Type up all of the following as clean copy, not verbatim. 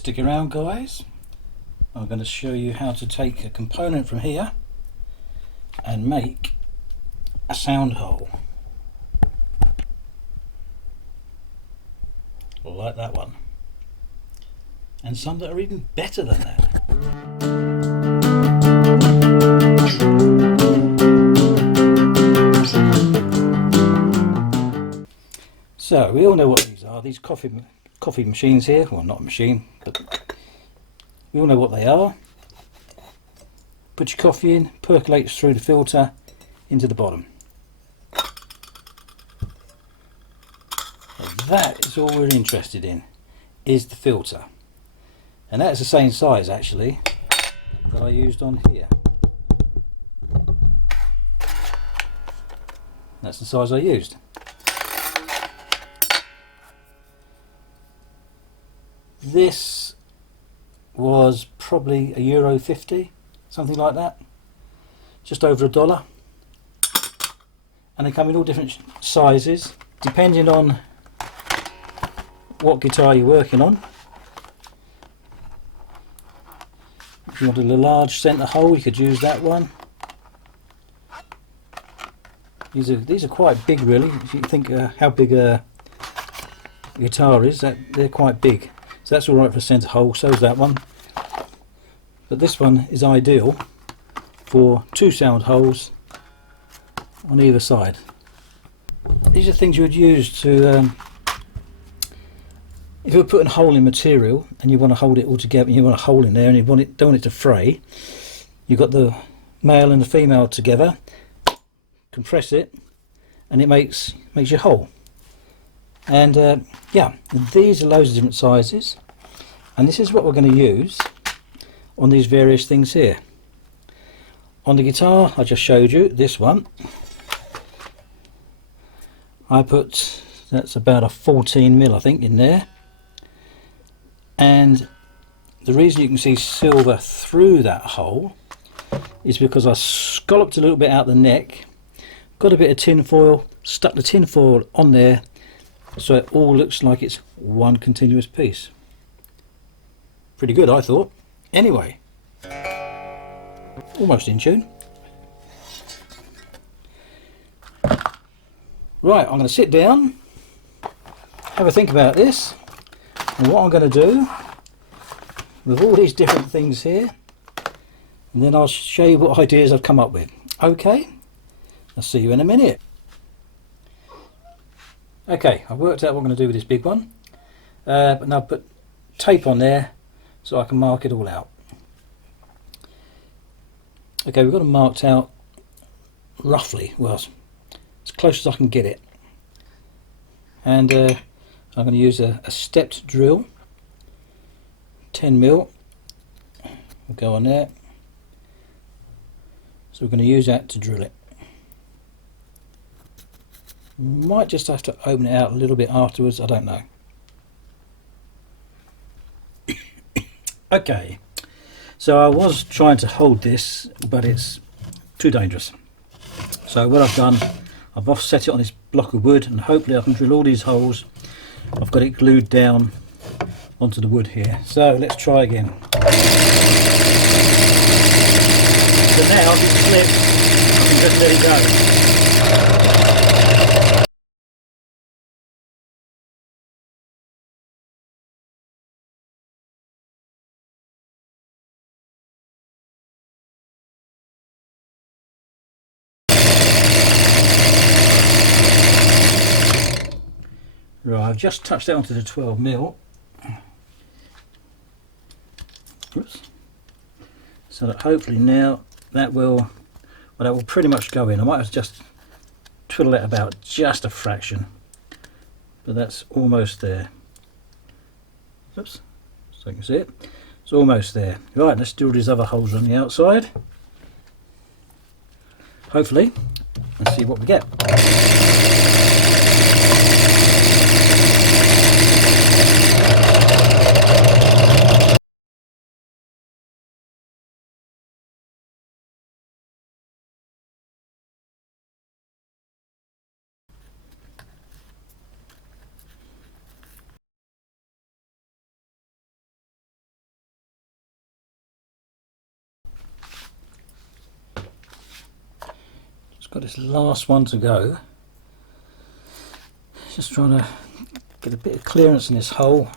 Stick around, guys. I'm going to show you how to take a component from here and make a sound hole like that one, and some that are even better than that. So we all know what these are, these coffee machines here. Well, not a machine, but we all know what they are. Put your coffee in, percolates through the filter into the bottom. That is all we're interested in, is the filter. And that's the same size actually that I used on here. That's the size I used. This was probably €1.50, something like that. Just over $1. And they come in all different sizes, depending on what guitar you're working on. If you wanted a large centre hole, you could use that one. These are quite big, really. If you think how big a guitar is, they're quite big. So that's all right for a centre hole. So is that one. But this one is ideal for 2 sound holes on either side. These are things you would use to if you're putting a hole in material and you want to hold it all together, and you want a hole in there and you don't want it to fray, you've got the male and the female together, compress it, and it makes your hole. And yeah, these are loads of different sizes, and this is what we're going to use on these various things here. On the guitar I just showed you, this one, I put, that's about a 14mm I think in there. And the reason you can see silver through that hole is because I scalloped a little bit out the neck, got a bit of tin foil, stuck the tin foil on there so it all looks like it's one continuous piece. Pretty good, I thought. Anyway, almost in tune. Right, I'm going to sit down, have a think about this, and what I'm going to do with all these different things here, and then I'll show you what ideas I've come up with. Okay, I'll see you in a minute. Okay, I've worked out what I'm going to do with this big one, but now I've put tape on there so I can mark it all out. Okay, we've got them marked out roughly, well, as close as I can get it. And I'm going to use a stepped drill, 10mm, will go on there. So we're going to use that to drill it. Might just have to open it out a little bit afterwards, I don't know. Okay, so I was trying to hold this, but it's too dangerous. So what I've done, I've offset it on this block of wood, and hopefully I can drill all these holes. I've got it glued down onto the wood here. So let's try again. So now if it slips, I can just let it go. Right, I've just touched that onto the 12mm. Oops. So that hopefully now that will pretty much go in. I might have to just twiddle it about just a fraction, but that's almost there. Oops, so you can see it. It's almost there. Right, let's do all these other holes on the outside. Hopefully, let's see what we get. Just got this last one to go. Just trying to get a bit of clearance in this hole.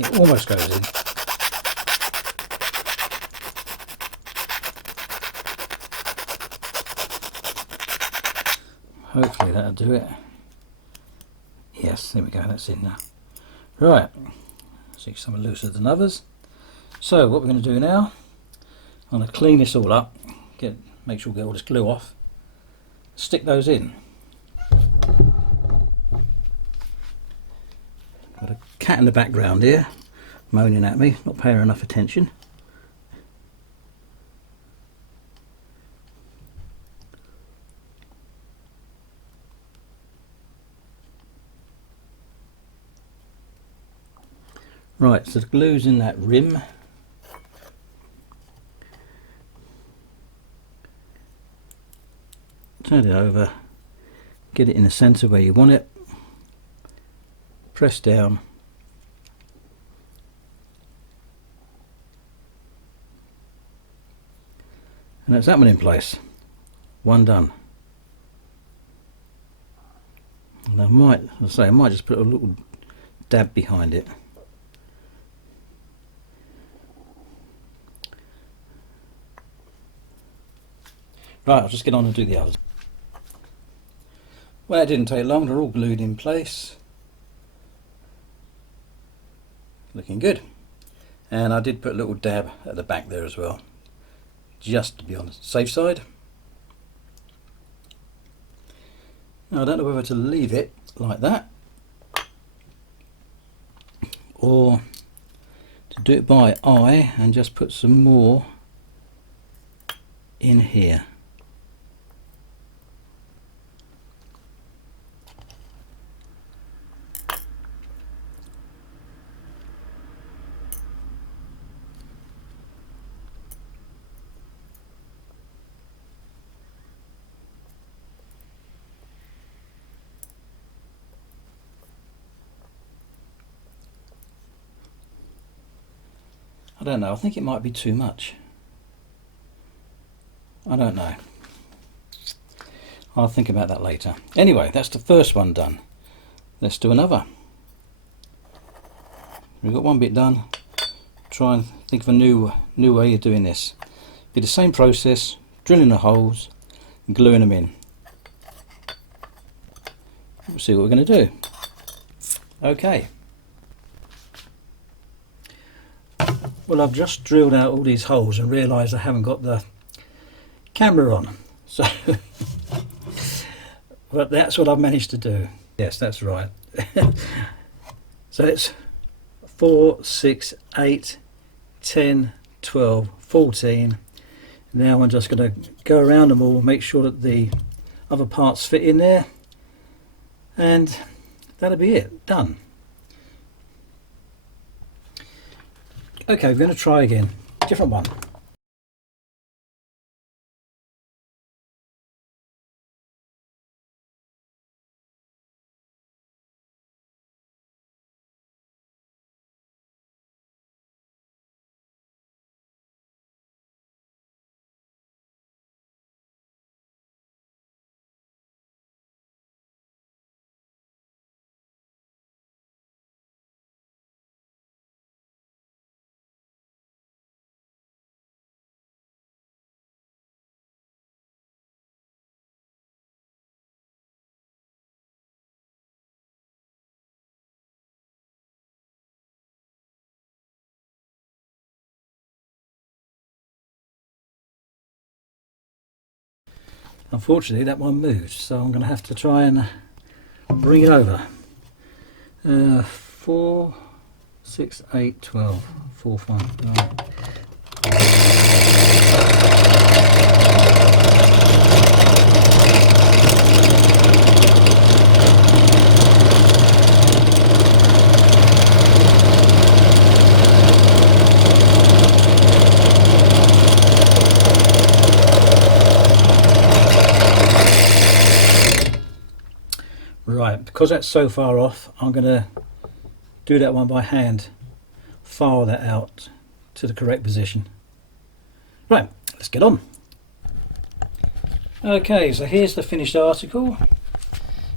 It almost goes in. Hopefully that'll do it. Yes, there we go, that's in now. Right, see, some are looser than others. So what we're going to do now, I'm going to clean this all up, make sure we get all this glue off, stick those in. Got a cat in the background here, moaning at me, not paying her enough attention. Right, so the glue's in that rim. Turn it over, get it in the centre where you want it, press down, and that's that one in place. One done. And I might just put a little dab behind it. Right, I'll just get on and do the others. Well, it didn't take long, they're all glued in place. Looking good. And I did put a little dab at the back there as well, just to be on the safe side. Now I don't know whether to leave it like that or to do it by eye and just put some more in here. I don't know, I think it might be too much. I don't know. I'll think about that later. Anyway, that's the first one done. Let's do another. We've got one bit done. Try and think of a new way of doing this. Be the same process, drilling the holes and gluing them in. We'll see what we're going to do. Okay. Well, I've just drilled out all these holes and realised I haven't got the camera on. So, but that's what I've managed to do. Yes, that's right. So it's 4, 6, 8, 10, 12, 14. Now I'm just going to go around them all, make sure that the other parts fit in there, and that'll be it, done. Okay, we're going to try again, different one. Unfortunately, that one moved, so I'm going to have to try and bring it over. 4, 6, 8, 12, 4, 5, right. Right, because that's so far off, I'm going to do that one by hand, file that out to the correct position. Right, let's get on. Okay, so here's the finished article.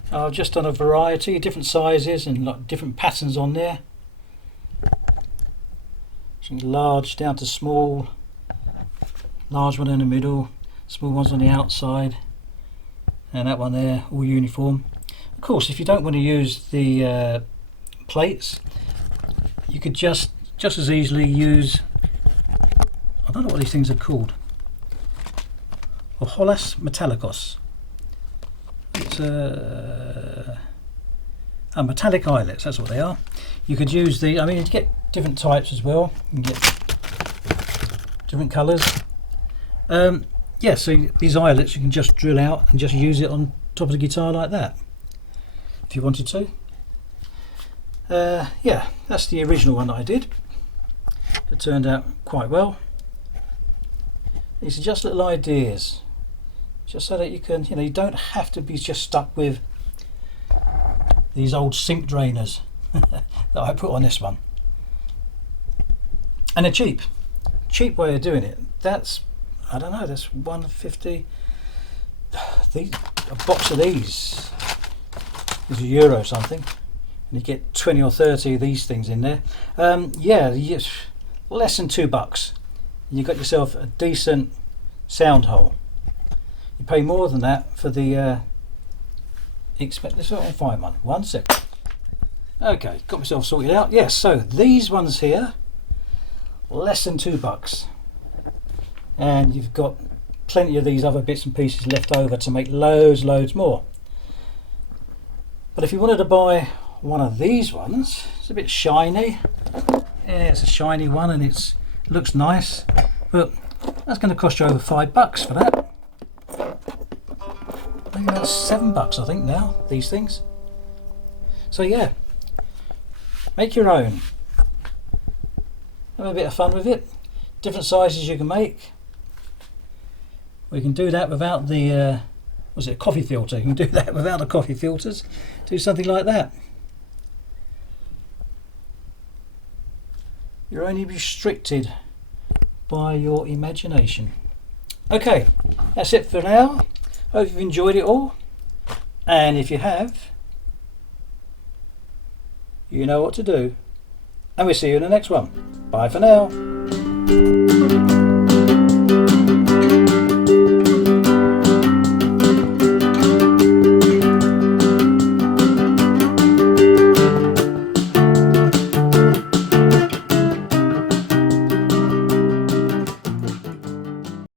I've just done a variety, different sizes and like different patterns on there. From large down to small, large one in the middle, small ones on the outside, and that one there, all uniform. Of course, if you don't want to use the plates, you could just as easily use, I don't know what these things are called, Holas metallicos. It's metallic eyelets, that's what they are. You could use the, I mean, you get different types as well. You can get different colours. Yeah, so these eyelets you can just drill out and just use it on top of the guitar like that, if you wanted to. Yeah, that's the original one that I did. It turned out quite well. These are just little ideas, just so that you can, you don't have to be just stuck with these old sink drainers that I put on this one. And they're cheap way of doing it. That's, I don't know, that's $1.50. A box of these is €1 or something, and you get 20 or 30 of these things in there. Yeah, less than $2. You got yourself a decent sound hole. You pay more than that for the expect this. I'll find one. 1 sec. Okay, got myself sorted out. Yes, so these ones here, less than $2, and you've got plenty of these other bits and pieces left over to make loads more. But if you wanted to buy one of these ones, it's a bit shiny. Yeah, it's a shiny one and it looks nice, but that's going to cost you over $5 for that. Maybe about $7 I think now, these things. So yeah, make your own. Have a bit of fun with it. Different sizes you can make. We can do that without the was it a coffee filter? You can do that without the coffee filters. Do something like that. You're only restricted by your imagination. Okay, that's it for now. Hope you've enjoyed it all, and if you have, you know what to do, and we'll see you in the next one. Bye for now.